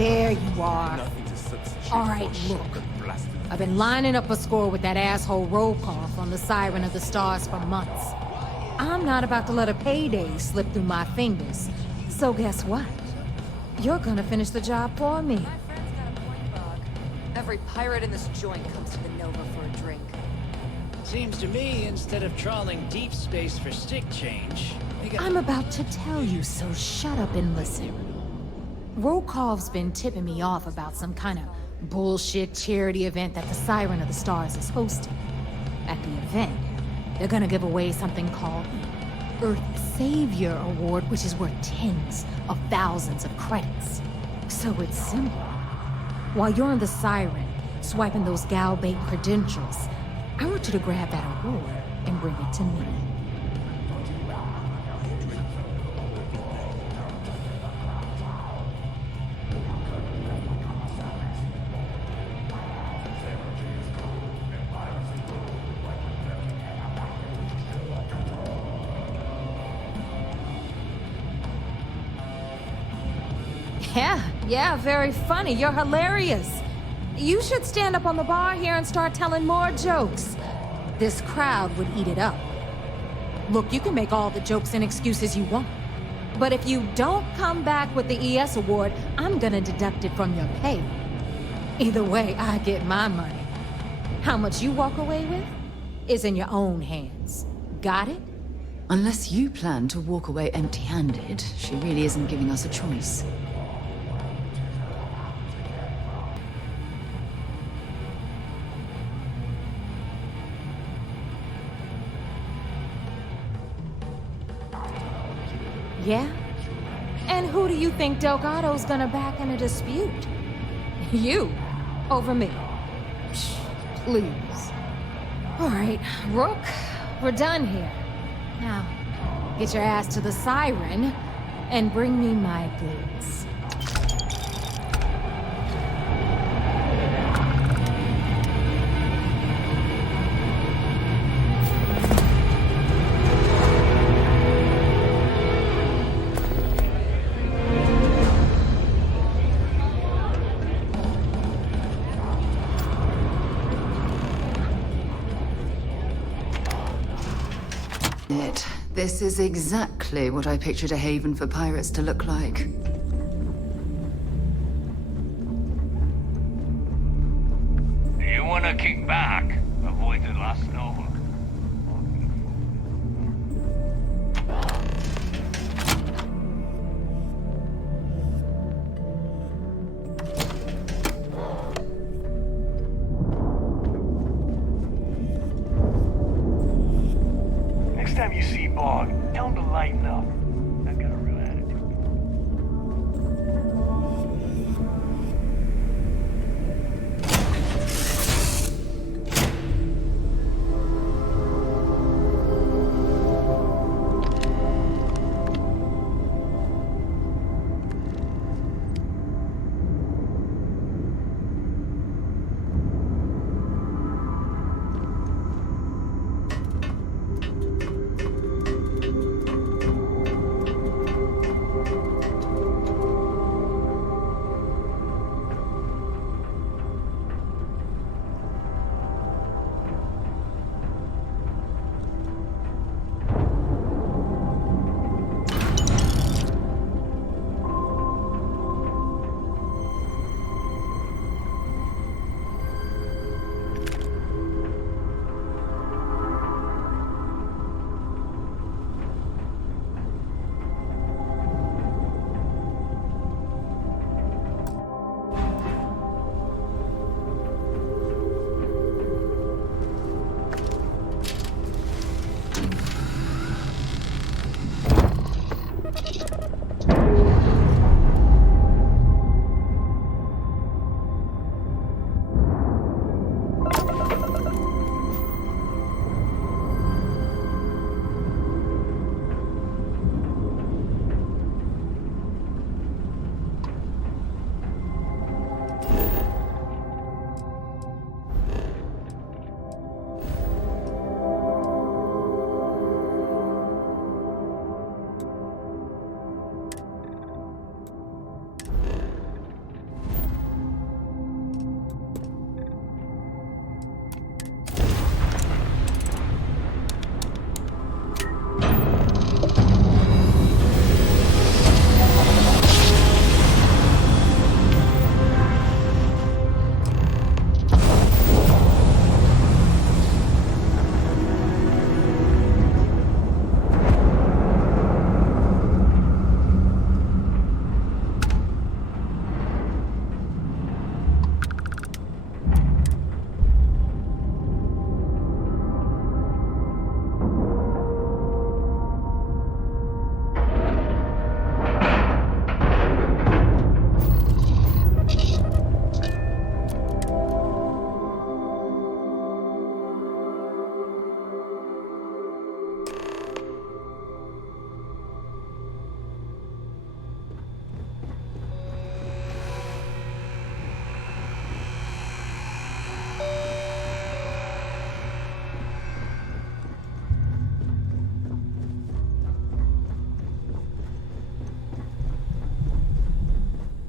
there you are. Nothing to substitute All right, for look. shock and blasted. I've been lining up a score with that asshole roll call from the Siren of the Stars for months. I'm not about to let a payday slip through my fingers. So guess what? You're gonna finish the job for me. My friend's got a point, Bog. Every pirate in this joint comes to the Nova for a drink. Seems to me, instead of trawling deep space for stick change, we got... I'm about to tell you, so shut up and listen. Rokov's been tipping me off about some kind of bullshit charity event that the Siren of the Stars is hosting. At the event, they're gonna give away something called the Earth Savior Award, which is worth tens of thousands of credits. So it's simple. While you're in the Siren, swiping those gal-bait credentials, I want you to grab that award and bring it to me. Yeah, very funny. You're hilarious. You should stand up on the bar here and start telling more jokes. This crowd would eat it up. Look, you can make all the jokes and excuses you want. But if you don't come back with the ES award, I'm gonna deduct it from your pay. Either way, I get my money. How much you walk away with is in your own hands. Got it? Unless you plan to walk away empty-handed, she really isn't giving us a choice. Yeah? And who do you think Delgado's gonna back in a dispute? You, over me. Psh, please. All right, Rook, we're done here. Now, get your ass to the Siren and bring me my goods. This is exactly what I pictured a haven for pirates to look like. Do you want to kick back? Avoid the last note. Next time you see Bog, tell him to lighten up. I've got a real attitude.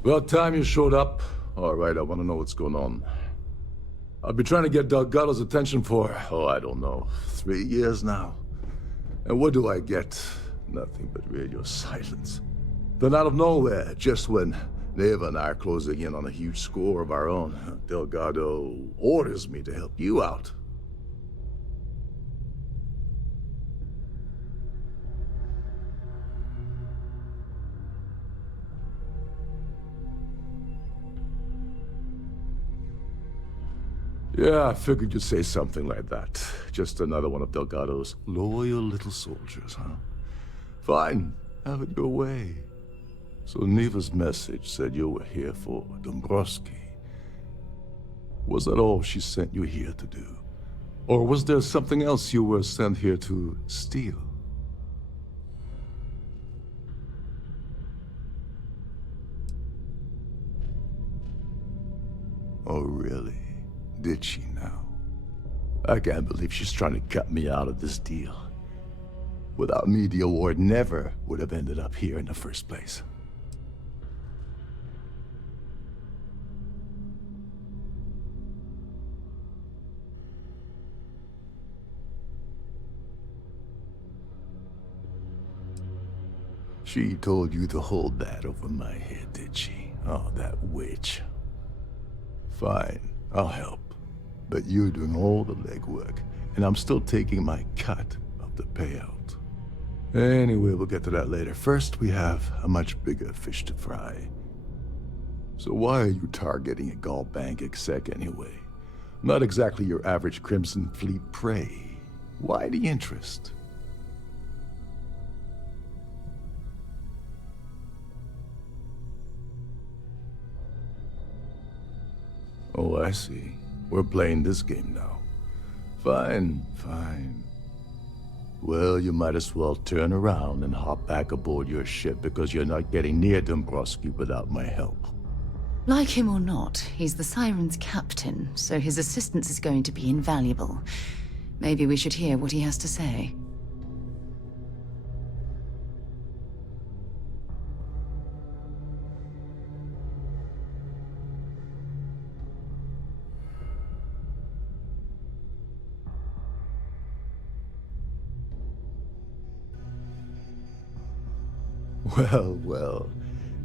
About time you showed up. All right, I want to know what's going on. I've been trying to get Delgado's attention for, I don't know, 3 years now. And what do I get? Nothing but radio silence. Then out of nowhere, just when Neva and I are closing in on a huge score of our own, Delgado orders me to help you out. Yeah, I figured you'd say something like that. Just another one of Delgado's loyal little soldiers, huh? Fine, have it your way. So Neva's message said you were here for Dombrowski. Was that all she sent you here to do? Or was there something else you were sent here to steal? Oh, really? Did she now? I can't believe she's trying to cut me out of this deal. Without me, the award never would have ended up here in the first place. She told you to hold that over my head, did she? Oh, that witch. Fine, I'll help. But you're doing all the legwork, and I'm still taking my cut of the payout. Anyway, we'll get to that later. First, we have a much bigger fish to fry. So why are you targeting a Gall Bank exec anyway? Not exactly your average Crimson Fleet prey. Why the interest? Oh, I see. We're playing this game now. Fine, fine. Well, you might as well turn around and hop back aboard your ship because you're not getting near Dombrowski without my help. Like him or not, he's the Siren's captain, so his assistance is going to be invaluable. Maybe we should hear what he has to say. Well, well,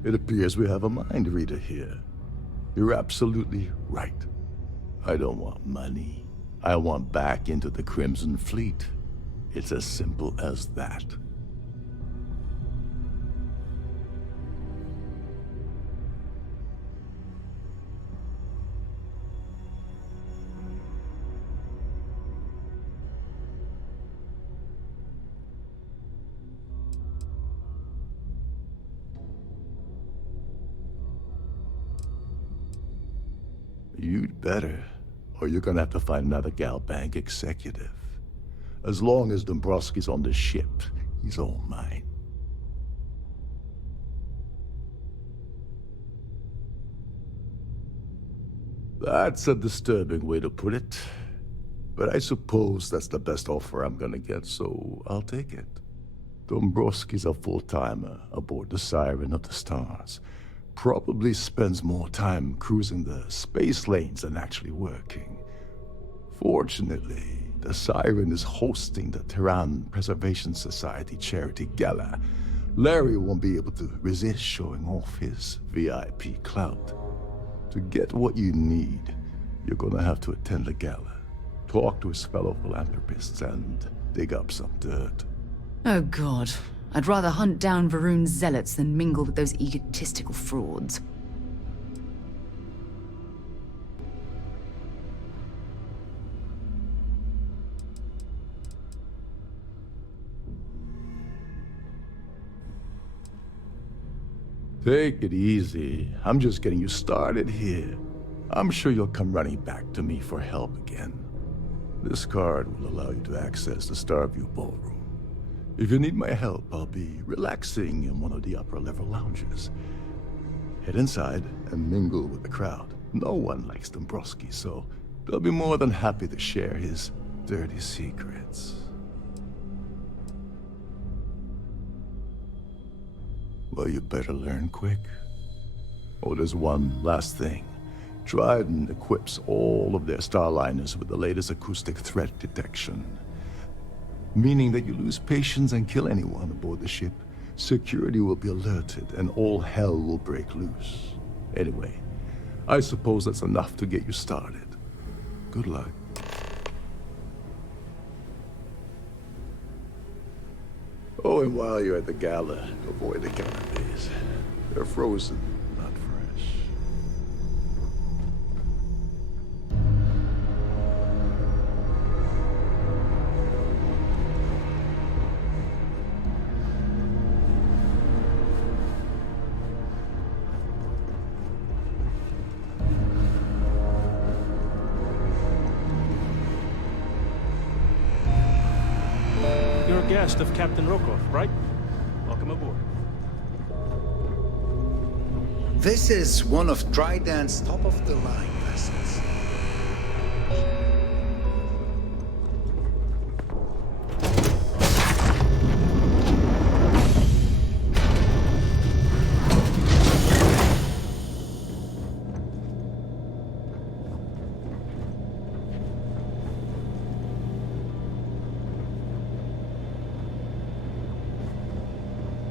it appears we have a mind reader here. You're absolutely right. I don't want money. I want back into the Crimson Fleet. It's as simple as that. You'd better, or you're gonna have to find another Gal Bank executive. As long as Dombrowski's on the ship, he's all mine. That's a disturbing way to put it. But I suppose that's the best offer I'm gonna get, so I'll take it. Dombrowski's a full-timer aboard the Siren of the Stars. Probably spends more time cruising the space lanes than actually working. Fortunately, the Siren is hosting the Terran Preservation Society charity gala. Larry won't be able to resist showing off his VIP clout. To get what you need, you're gonna have to attend the gala, talk to his fellow philanthropists, and dig up some dirt. Oh god. I'd rather hunt down Varun's zealots than mingle with those egotistical frauds. Take it easy. I'm just getting you started here. I'm sure you'll come running back to me for help again. This card will allow you to access the Starfield ballroom. If you need my help, I'll be relaxing in one of the upper-level lounges. Head inside and mingle with the crowd. No one likes Dombrowski, so they'll be more than happy to share his dirty secrets. Well, you better learn quick. Oh, there's one last thing. Trident equips all of their starliners with the latest acoustic threat detection. Meaning that you lose patience and kill anyone aboard the ship, security will be alerted and all hell will break loose. Anyway, I suppose that's enough to get you started. Good luck. Oh, and while you're at the gala, avoid the canopies. They're frozen, not fresh. You're a guest of Captain Rokov, right? Welcome aboard. This is one of Trident's top-of-the-line vessels.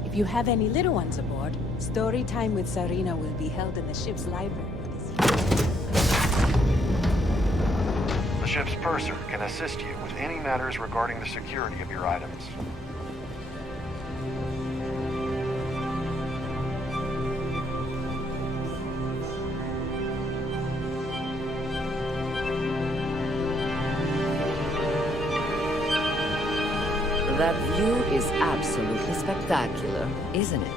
If you have any little ones aboard, story time with Sarina will be held in the ship's library this evening. The ship's purser can assist you with any matters regarding the security of your items. That view is absolutely spectacular, isn't it?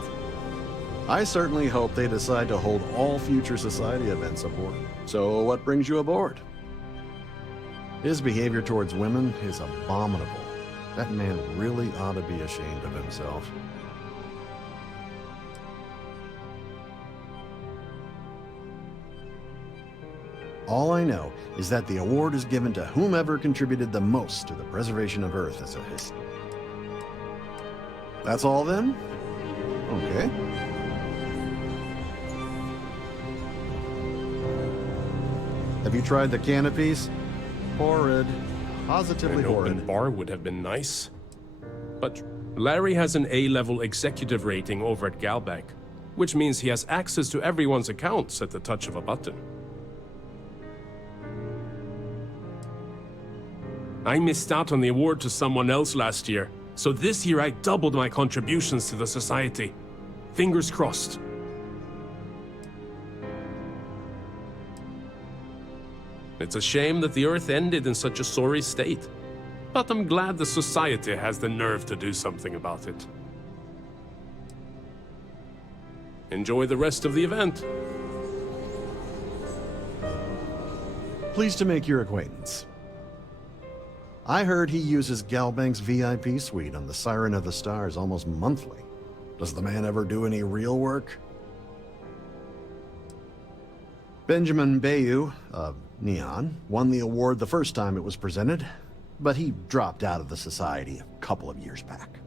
I certainly hope they decide to hold all future society events aboard. So what brings you aboard? His behavior towards women is abominable. That man really ought to be ashamed of himself. All I know is that the award is given to whomever contributed the most to the preservation of Earth as a history. That's all then? Okay. Have you tried the canopies? Horrid. Positively An horrid. open bar would have been nice. But Larry has an A-level executive rating over at Galbank, which means he has access to everyone's accounts at the touch of a button. I missed out on the award to someone else last year, so this year I doubled my contributions to the society. Fingers crossed. It's a shame that the Earth ended in such a sorry state, but I'm glad the society has the nerve to do something about it. Enjoy the rest of the event. Pleased to make your acquaintance. I heard he uses Galbank's VIP suite on the Siren of the Stars almost monthly. Does the man ever do any real work? Benjamin Bayou, of Neon, won the award the first time it was presented, but he dropped out of the society a couple of years back.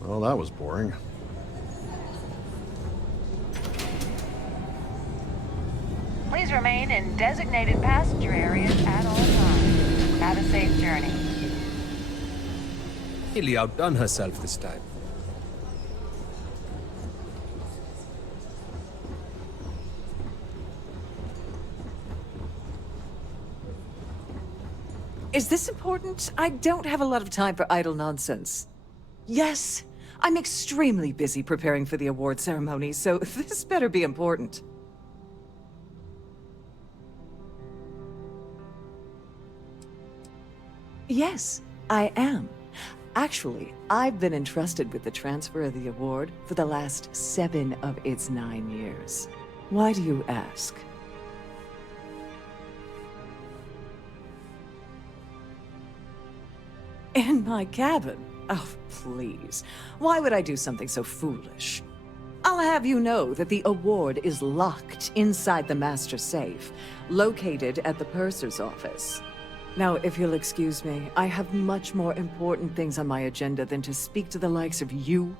Well, that was boring. Please remain in designated passenger areas at all times. Have a safe journey. Really outdone herself this time. Is this important? I don't have a lot of time for idle nonsense. Yes, I'm extremely busy preparing for the award ceremony, so this better be important. Yes, I am. Actually, I've been entrusted with the transfer of the award for the last 7 of its 9 years. Why do you ask? In my cabin? Oh, please. Why would I do something so foolish? I'll have you know that the award is locked inside the master safe, located at the purser's office. Now, if you'll excuse me, I have much more important things on my agenda than to speak to the likes of you.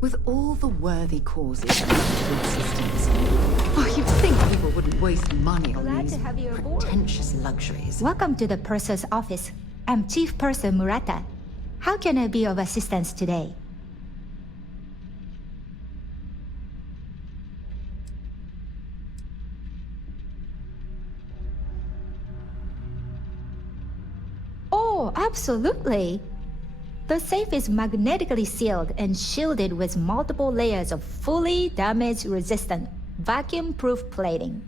With all the worthy causes of existence, you'd think people wouldn't waste money on these pretentious luxuries. Welcome to the purser's office. I'm Chief Purser Murata. How can I be of assistance today? Oh, absolutely. The safe is magnetically sealed and shielded with multiple layers of fully damage-resistant, vacuum-proof plating.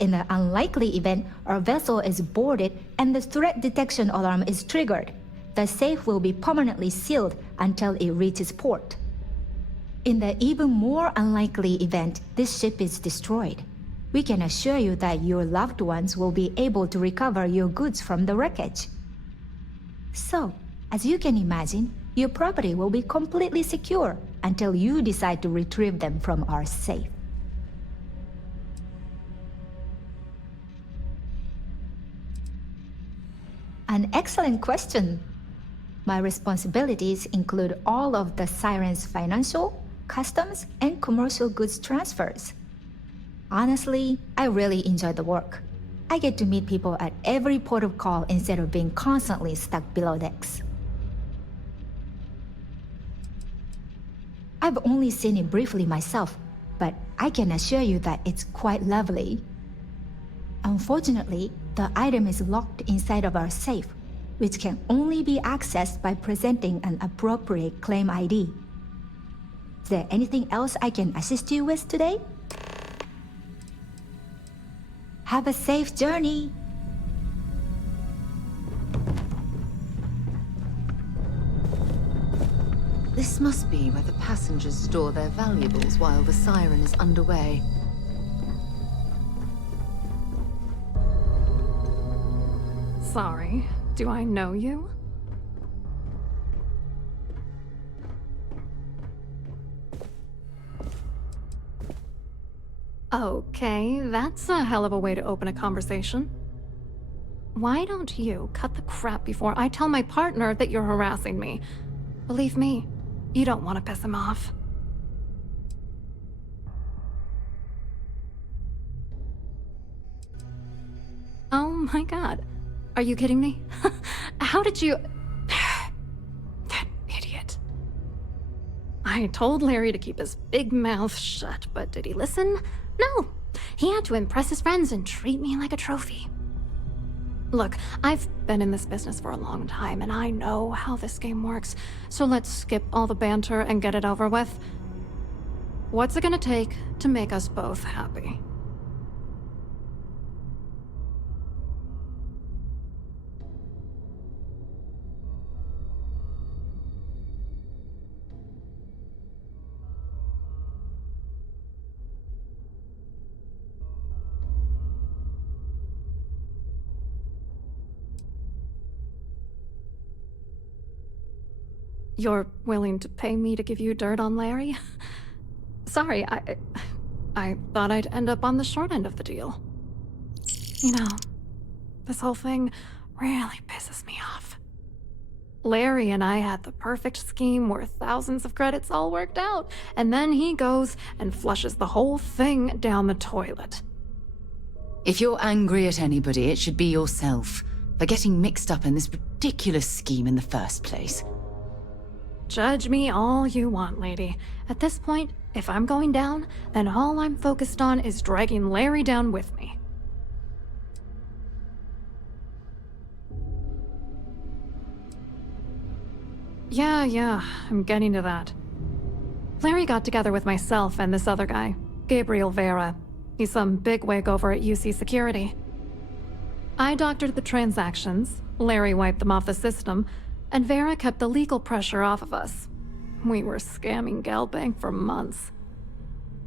In the unlikely event our vessel is boarded and the threat detection alarm is triggered, the safe will be permanently sealed until it reaches port. In the even more unlikely event this ship is destroyed, we can assure you that your loved ones will be able to recover your goods from the wreckage. So, as you can imagine, your property will be completely secure until you decide to retrieve them from our safe. An excellent question. My responsibilities include all of the Siren's financial, customs, and commercial goods transfers. Honestly, I really enjoy the work. I get to meet people at every port of call instead of being constantly stuck below decks. I've only seen it briefly myself, but I can assure you that it's quite lovely. Unfortunately, the item is locked inside of our safe, which can only be accessed by presenting an appropriate claim ID. Is there anything else I can assist you with today? Have a safe journey! This must be where the passengers store their valuables while the Siren is underway. Sorry, do I know you? Okay, that's a hell of a way to open a conversation. Why don't you cut the crap before I tell my partner that you're harassing me? Believe me, you don't want to piss him off. Oh my god. Are you kidding me? How did you... That idiot. I told Larry to keep his big mouth shut, but did he listen? No. He had to impress his friends and treat me like a trophy. Look, I've been in this business for a long time, and I know how this game works, so let's skip all the banter and get it over with. What's it gonna take to make us both happy? You're willing to pay me to give you dirt on Larry? Sorry, I thought I'd end up on the short end of the deal. You know, this whole thing really pisses me off. Larry and I had the perfect scheme where thousands of credits all worked out, and then he goes and flushes the whole thing down the toilet. If you're angry at anybody, it should be yourself for getting mixed up in this ridiculous scheme in the first place. Judge me all you want, lady. At this point, if I'm going down, then all I'm focused on is dragging Larry down with me. Yeah, I'm getting to that. Larry got together with myself and this other guy, Gabriel Vera. He's some bigwig over at UC Security. I doctored the transactions, Larry wiped them off the system, and Vera kept the legal pressure off of us. We were scamming Galbank for months.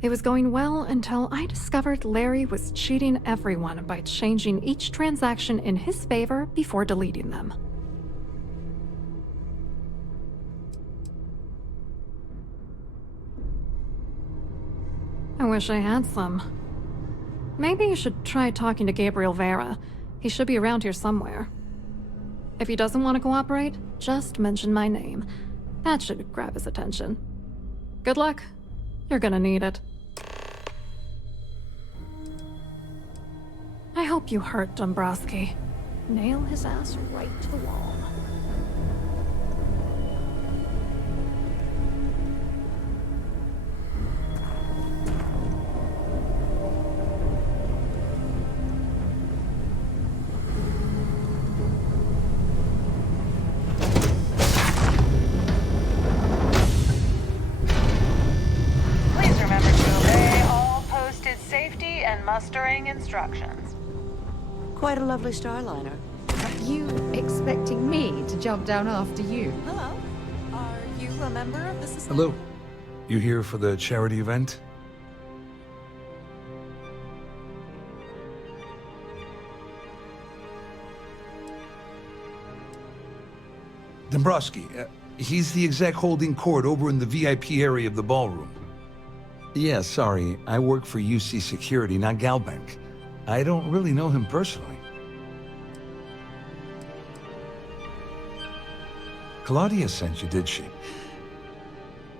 It was going well until I discovered Larry was cheating everyone by changing each transaction in his favor before deleting them. I wish I had some. Maybe you should try talking to Gabriel Vera. He should be around here somewhere. If he doesn't want to cooperate, just mention my name. That should grab his attention. Good luck. You're gonna need it. I hope you hurt Dombrowski. Nail his ass right to the wall. Please remember to obey all posted safety and mustering instructions. Quite a lovely Starliner. Are you expecting me to jump down after you? Hello. Are you a member of the society? Hello. You here for the charity event? Dombrowski, he's the exec holding court over in the VIP area of the ballroom. Yeah, sorry, I work for UC Security, not Galbank. I don't really know him personally. Claudia sent you, did she?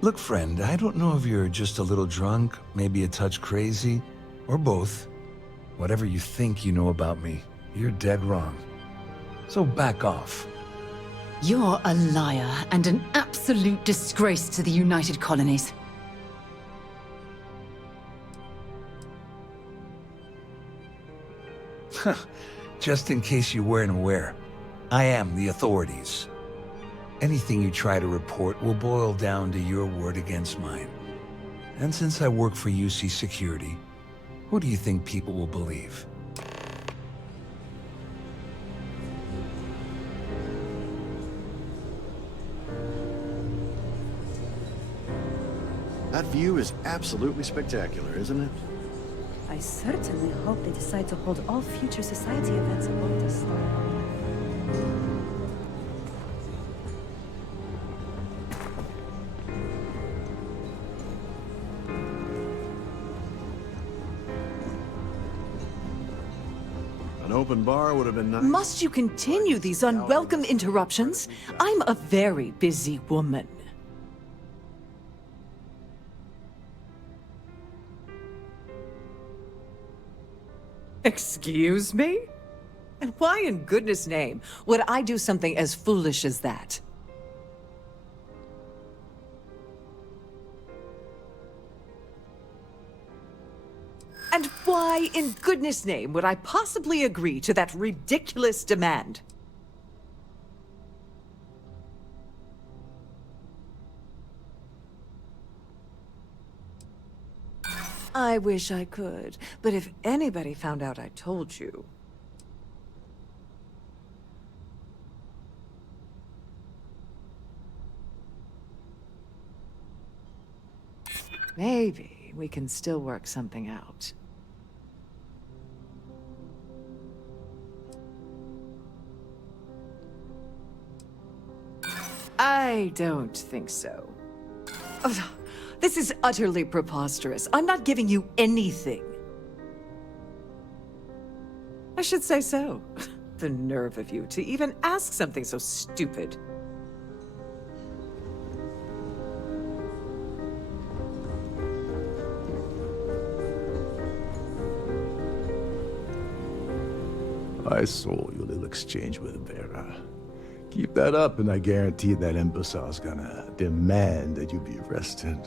Look, friend, I don't know if you're just a little drunk, maybe a touch crazy, or both. Whatever you think you know about me, you're dead wrong. So back off. You're a liar and an absolute disgrace to the United Colonies. Just in case you weren't aware, I am the authorities. Anything you try to report will boil down to your word against mine. And since I work for UC Security, who do you think people will believe? That view is absolutely spectacular, isn't it? I certainly hope they decide to hold all future society events aboard the Starfield. An open bar would have been nice. Must you continue these unwelcome interruptions? I'm a very busy woman. Excuse me? And why in goodness name would I do something as foolish as that? And why in goodness name would I possibly agree to that ridiculous demand? I wish I could, but if anybody found out I told you... Maybe we can still work something out. I don't think so. Ugh. This is utterly preposterous. I'm not giving you anything. I should say so. The nerve of you to even ask something so stupid. I saw your little exchange with Vera. Keep that up and I guarantee that imbecile's gonna demand that you be arrested.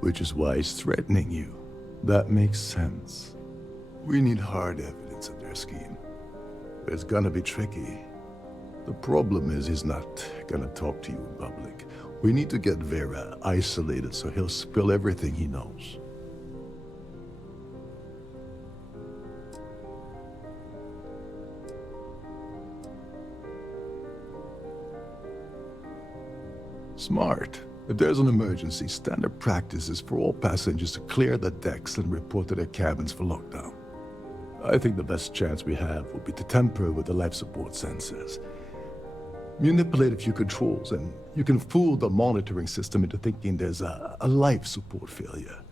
Which is why he's threatening you. That makes sense. We need hard evidence of their scheme. It's gonna be tricky. The problem is he's not gonna talk to you in public. We need to get Vera isolated so he'll spill everything he knows. Smart. If there's an emergency, standard practice is for all passengers to clear the decks and report to their cabins for lockdown. I think the best chance we have would be to tamper with the life support sensors. Manipulate a few controls, and you can fool the monitoring system into thinking there's a life support failure.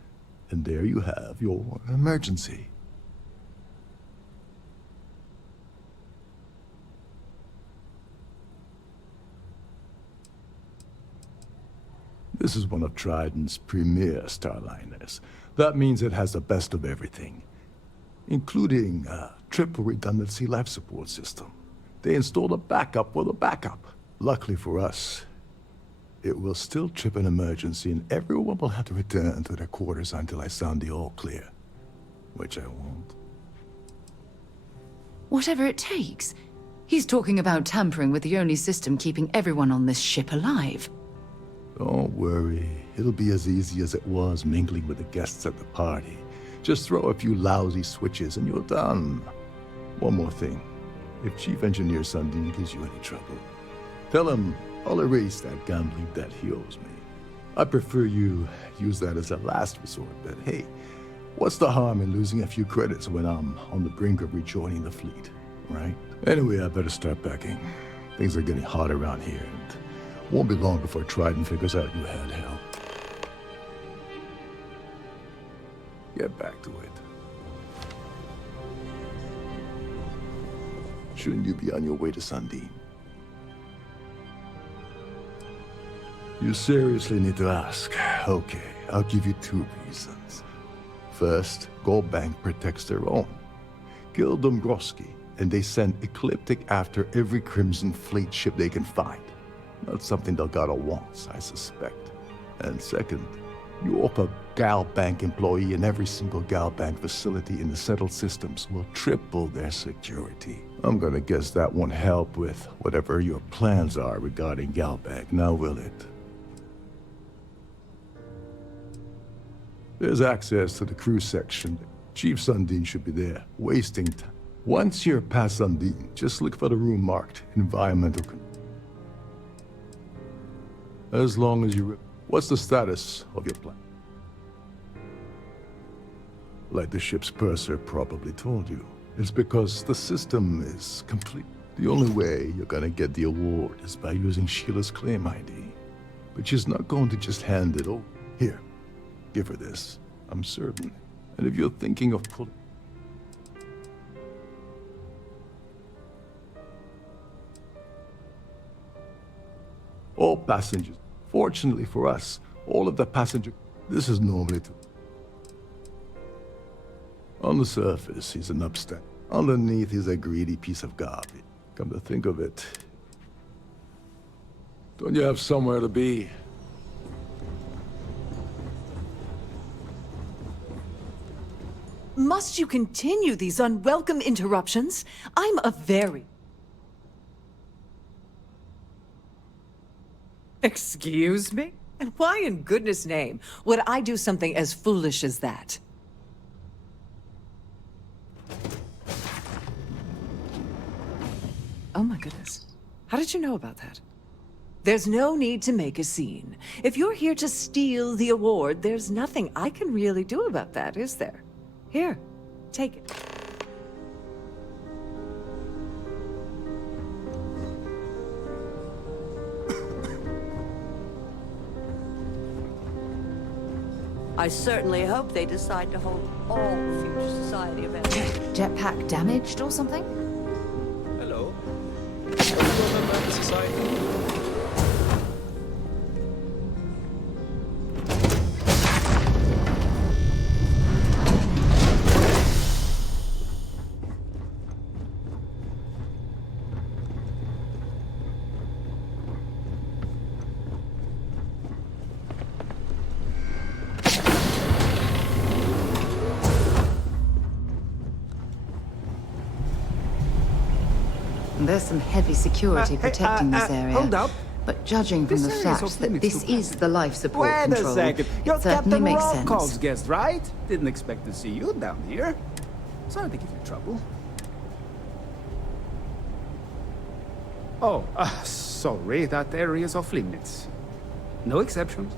And there you have your emergency. This is one of Trident's premier starliners. That means it has the best of everything, including a triple redundancy life support system. They installed a backup for the backup. Luckily for us, it will still trip an emergency and everyone will have to return to their quarters until I sound the all clear. Which I won't. Whatever it takes. He's talking about tampering with the only system keeping everyone on this ship alive. Don't worry. It'll be as easy as it was mingling with the guests at the party. Just throw a few lousy switches and you're done. One more thing. If Chief Engineer Sundin gives you any trouble, tell him I'll erase that gambling debt he owes me. I prefer you use that as a last resort, but hey, what's the harm in losing a few credits when I'm on the brink of rejoining the fleet, right? Anyway, I better start packing. Things are getting hot around here, and won't be long before Trident figures out you had help. Get back to it. Shouldn't you be on your way to Sundin? You seriously need to ask. Okay, I'll give you 2 reasons. First, Gold Bank protects their own. Kill Dombrowski, and they send Ecliptic after every Crimson Fleet ship they can find. Not something Delgado wants, I suspect. And second, you op a Gal Bank employee in every single Gal Bank facility in the settled systems will triple their security. I'm gonna guess that won't help with whatever your plans are regarding Gal Bank, now will it? There's access to the crew section. Chief Sundin should be there, wasting time. Once you're past Sundin, just look for the room marked Environmental Control. As long as you... What's the status of your plan? Like the ship's purser probably told you, it's because the system is complete. The only way you're gonna get the award is by using Sheila's claim ID. But she's not going to just hand it over. Here, give her this, I'm certain. And if you're thinking of pulling... All passengers. Fortunately for us, all of the passengers... This is normally to... On the surface, he's an upstart. Underneath, he's a greedy piece of garbage. Come to think of it... Don't you have somewhere to be? Must you continue these unwelcome interruptions? I'm a very... Excuse me? And why in goodness name would I do something as foolish as that? Oh my goodness. How did you know about that? There's no need to make a scene. If you're here to steal the award, there's nothing I can really do about that, is there? Here, take it. I certainly hope they decide to hold all future society events. Jetpack damaged or something? Hello. Are you a member of the society? There's some heavy security protecting this area. Hold up. But judging from the fact that this is the life support Wait control, a second. You're it certainly Captain makes sense. Rokov's guest, right? Didn't expect to see you down here. Sorry to give you trouble. Oh, sorry. That area's off limits. No exceptions.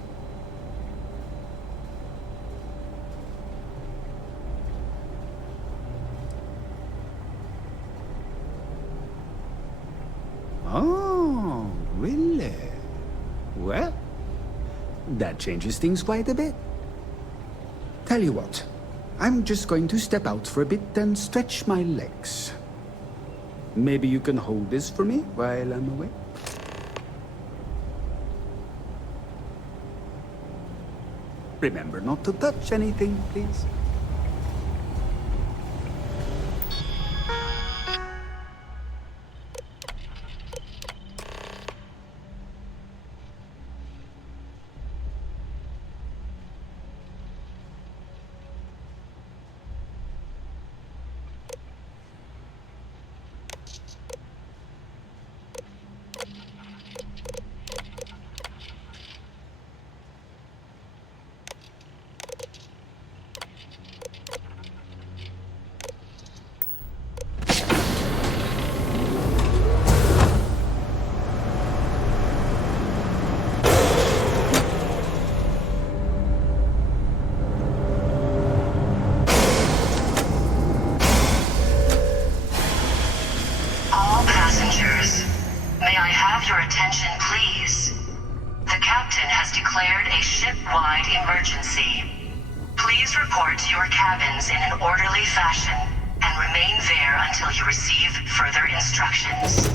Oh, really? Well, that changes things quite a bit. Tell you what, I'm just going to step out for a bit and stretch my legs. Maybe you can hold this for me while I'm away? Remember not to touch anything, please. May I have your attention, please? The captain has declared a ship-wide emergency. Please report to your cabins in an orderly fashion and remain there until you receive further instructions.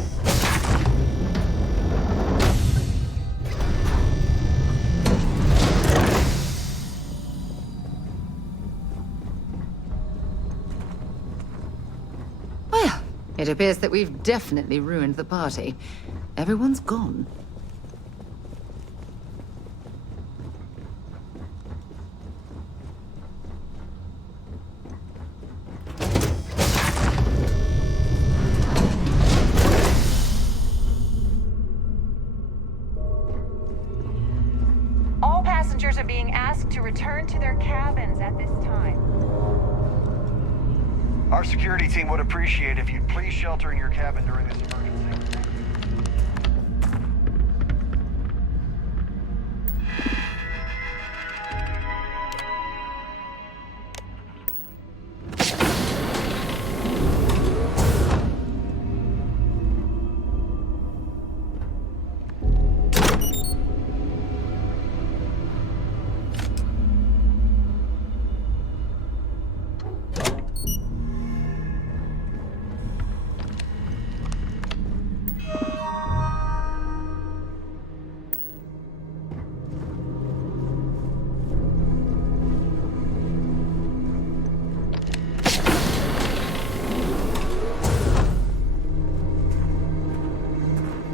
Well, it appears that we've definitely ruined the party. Everyone's gone. All passengers are being asked to return to their cabins at this time. Our security team would appreciate if you'd please shelter in your cabin during this emergency.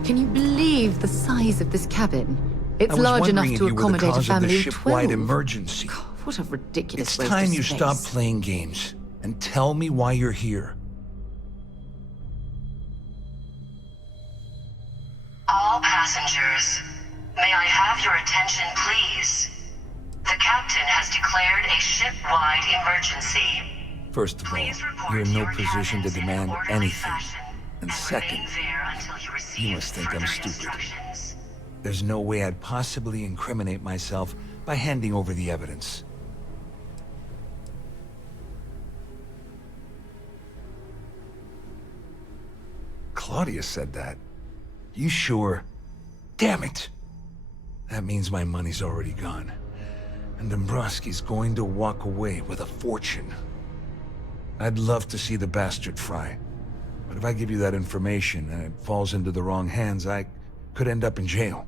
Can you believe the size of this cabin? It's I was large enough wondering if to you were the accommodate a cause of the family of ship-wide 12. emergency. What a ridiculous It's waste time of you space. stop playing games and tell me why you're here. All passengers, may I have your attention, please? The captain has declared a ship-wide emergency. First of all, you're in no position to demand anything. And second, you must think I'm stupid. There's no way I'd possibly incriminate myself by handing over the evidence. Claudia said that. You sure? Damn it! That means my money's already gone. And Dombrowski's going to walk away with a fortune. I'd love to see the bastard fry. But if I give you that information and it falls into the wrong hands, I could end up in jail.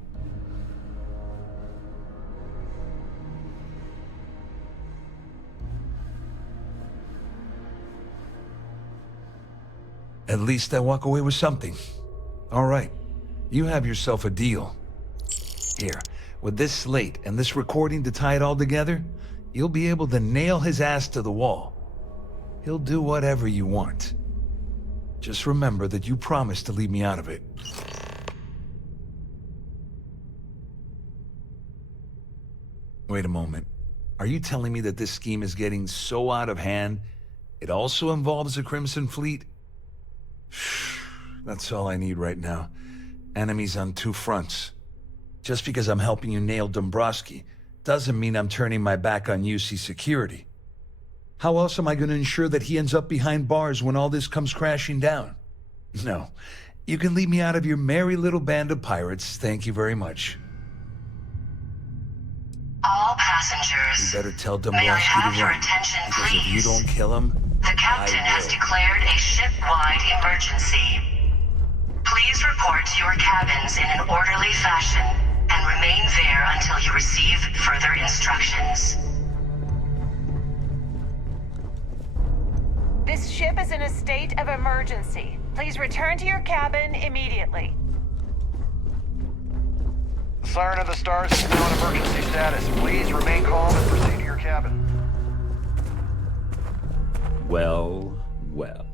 At least I walk away with something. All right, you have yourself a deal. Here, with this slate and this recording to tie it all together, you'll be able to nail his ass to the wall. He'll do whatever you want. Just remember that you promised to leave me out of it. Wait a moment. Are you telling me that this scheme is getting so out of hand, it also involves the Crimson Fleet? That's all I need right now. Enemies on two fronts. Just because I'm helping you nail Dombrowski doesn't mean I'm turning my back on UC security. How else am I going to ensure that he ends up behind bars when all this comes crashing down? No. You can leave me out of your merry little band of pirates, thank you very much. All passengers, You better tell may I Dombrowski have to your run, attention, because if you please? don't kill him, The captain has declared a ship-wide emergency. Please report to your cabins in an orderly fashion and remain there until you receive further instructions. This ship is in a state of emergency. Please return to your cabin immediately. The Siren of the Stars is now in emergency status. Please remain calm and proceed to your cabin. Well, well.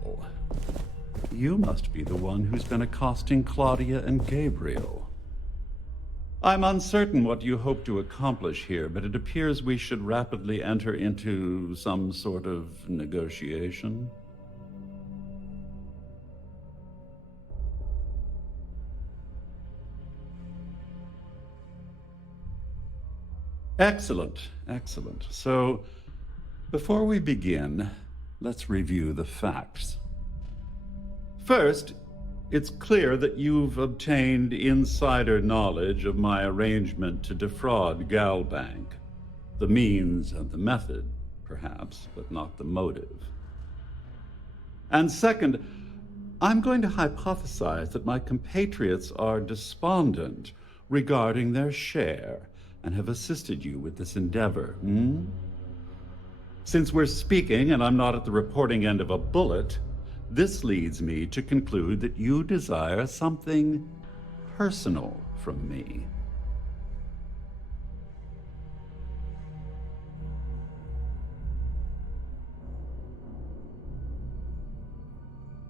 You must be the one who's been accosting Claudia and Gabriel. I'm uncertain what you hope to accomplish here, but it appears we should rapidly enter into some sort of negotiation. Excellent, excellent. So, before we begin, let's review the facts. First, it's clear that you've obtained insider knowledge of my arrangement to defraud Galbank. The means and the method, perhaps, but not the motive. And second, I'm going to hypothesize that my compatriots are despondent regarding their share and have assisted you with this endeavor. Since we're speaking and I'm not at the reporting end of a bullet, this leads me to conclude that you desire something personal from me.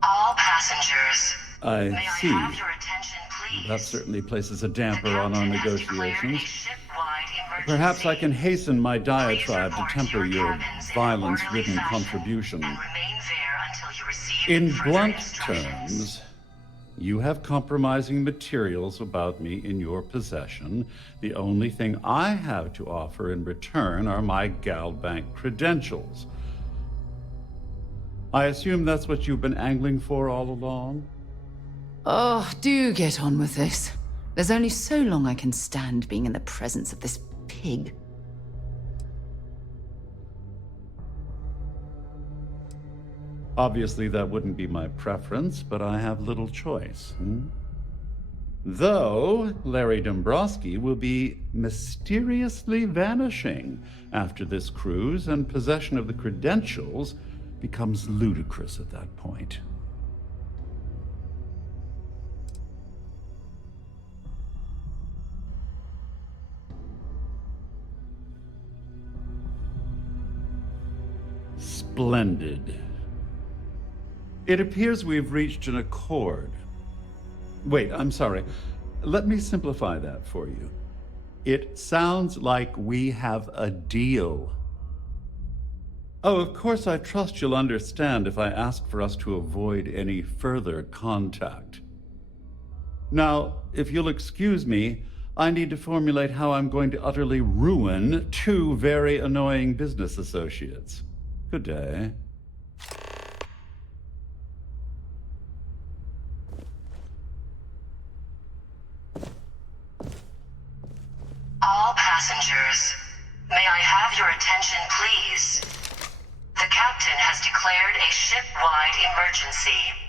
All passengers. I May see. I have your attention, please? That certainly places a damper on our negotiations. Ship-wide emergency. Perhaps I can hasten my diatribe to report to temper your your cabins in violence-ridden orderly fashion contribution. And remain there until you receive In further blunt instructions. terms, you have compromising materials about me in your possession. The only thing I have to offer in return are my Galbank credentials. I assume that's what you've been angling for all along? Oh, do get on with this. There's only so long I can stand being in the presence of this pig. Obviously, that wouldn't be my preference, but I have little choice. Though Larry Dombrowski will be mysteriously vanishing after this cruise, and possession of the credentials becomes ludicrous at that point. Splendid. It appears we've reached an accord. Wait, I'm sorry. Let me simplify that for you. It sounds like we have a deal. Oh, of course, I trust you'll understand if I ask for us to avoid any further contact. Now, if you'll excuse me, I need to formulate how I'm going to utterly ruin two very annoying business associates. Good day. All passengers, may I have your attention, please? The captain has declared a ship-wide emergency.